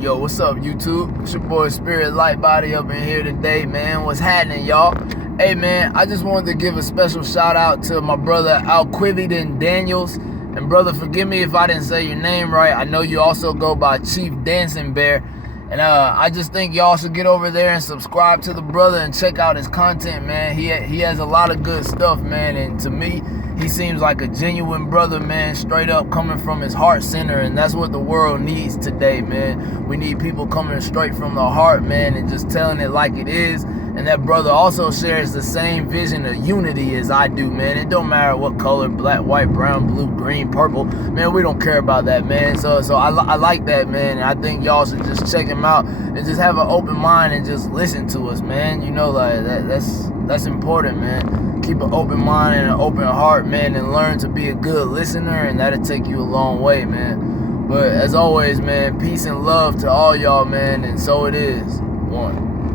Yo, what's up, YouTube? It's your boy Spirit Lightbody up in here today, man. What's happening, y'all? Hey, man, I just wanted to give a special shout out to my brother Alquividen Daniels. And brother, forgive me if I didn't say your name right. I know you also go by Cheif Dancing Bear. And I just think y'all should get over there and subscribe to the brother and check out his content, man. He has a lot of good stuff, man. And to me, he seems like a genuine brother, man, straight up coming from his heart center. And that's what the world needs today, man. We need people coming straight from the heart, man, and just telling it like it is. And that brother also shares the same vision of unity as I do, man. It don't matter what color, black, white, brown, blue, green, purple. Man, we don't care about that, man. So I like that, man. And I think y'all should just check him out and just have an open mind and just listen to us, man. You know, like that's important, man. Keep an open mind and an open heart, man, and learn to be a good listener, and that'll take you a long way, man. But as always, man, peace and love to all y'all, man, and so it is. One.